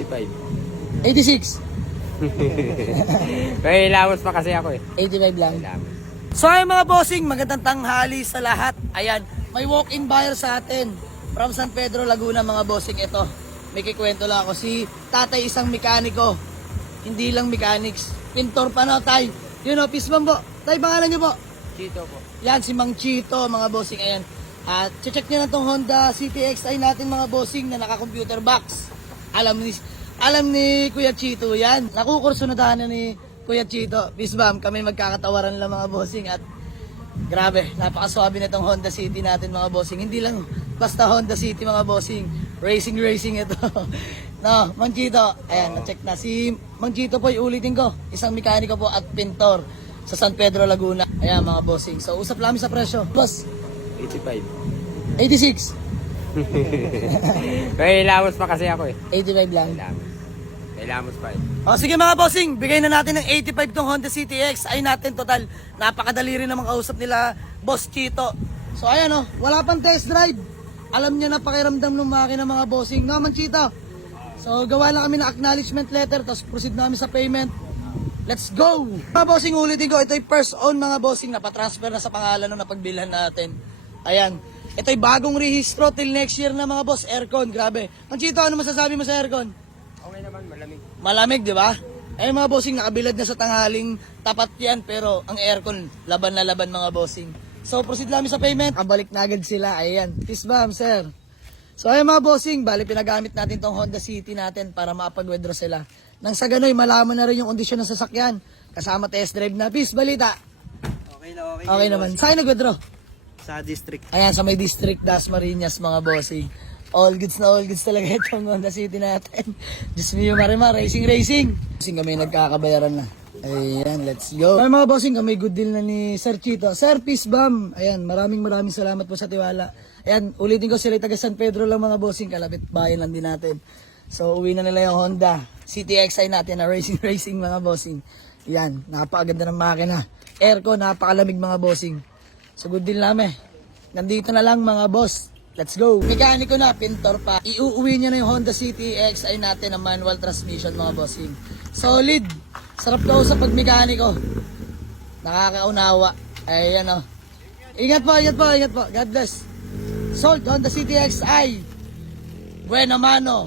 85. 86. May ilamos pa kasi ako eh. 85 lang. Ilamos. So ayun mga bossing, magandang tanghali sa lahat. Ayan, may walk-in buyer sa atin from San Pedro, Laguna mga bossing. Ito, may kikwento lang ako. Si tatay isang mekaniko, hindi lang mechanics, pintor pa na tay. Yun o, Pisbam po. Tay, pangalan niyo po? Chito po. Yan, si Mang Chito mga bossing. Ayan, at check nyo na itong Honda CTXi natin mga bossing na naka-computer box. Alam ni Kuya Chito yan. Nakukurso na tayo ni Kuya Chito. Pisbam, kami magkakatawaran lang mga bossing. At grabe, napakaswabe na itong Honda City natin mga bossing. Hindi lang basta Honda City mga bossing. Racing ito. No, Mang Chito, ayan, na-check na. Si Mang Chito po, ulitin ko, isang mekaniko po at pintor sa San Pedro, Laguna. Ayan mga bossing. So, usap lang sa presyo. Boss, 85. 86. May ilamos pa kasi ako eh. 85 lang. Ilamos. May ilamos pa eh. O sige mga bossing, bigay na natin ng 85 tong Honda CTX. Ay natin total, napakadali rin namang kausap nila Boss Chito. So ayan o, wala pang test drive. Alam niya na pakiramdam ng makina mga bossing. Naman Chito. So gawa lang kami ng acknowledgement letter, tapos proceed na kami sa payment. Let's go! Mga bossing, ulitin ko, ito ay first own mga bossing, napatransfer na sa pangalan nung napagbilhan natin. Ayan. Ito ay bagong rehistro till next year na mga boss. Aircon, grabe. Mang Chito, ano masasabi mo sa aircon? Okay naman, malamig. Malamig, di ba? Ay mga bossing, nakabilad na sa tanghaling tapat yan, pero ang aircon, laban na laban mga bossing. So, proceed lang sa payment. Kabalik na agad sila. Ayan. Peace bomb, sir. So, ayun mga bossing, bali pinagamit natin tong Honda City natin para makapag-withdraw sila. Nang sa gano'y, malaman na rin yung kondisyon ng sasakyan. Kasama test drive na. Peace, balita. Okay na, okay. Okay naman. Saan nag-withdraw? Sa district. Ayan, sa may district, Dasmariñas mga bossing. All goods na all goods talaga itong Honda City natin. Diyos mio, Marimar, racing. Bossing kami nagkakabayaran na. Ayan, let's go. Ay mga bossing, kami good deal na ni Sir Chito. Sir, peace bomb. Ayan, maraming salamat po sa tiwala. Ayan, ulitin ko sila taga San Pedro lang mga bossing. Kalapit bayan lang din natin. So, uwi na nila yung Honda CTXi natin na racing mga bossing. Ayan, napakaganda ng makina. Aircon, napakalamig mga bossing. So, good deal namin. Nandito na lang mga boss. Let's go. Mekaniko na, pintor pa. Iuuwi niya na yung Honda CTXi natin na manual transmission mga bossing. Solid. Sarap daw sa pagmekaniko. Nakakaunawa. Ayan o. Ingat po. God bless. Sold Honda CTXi. Buena mano.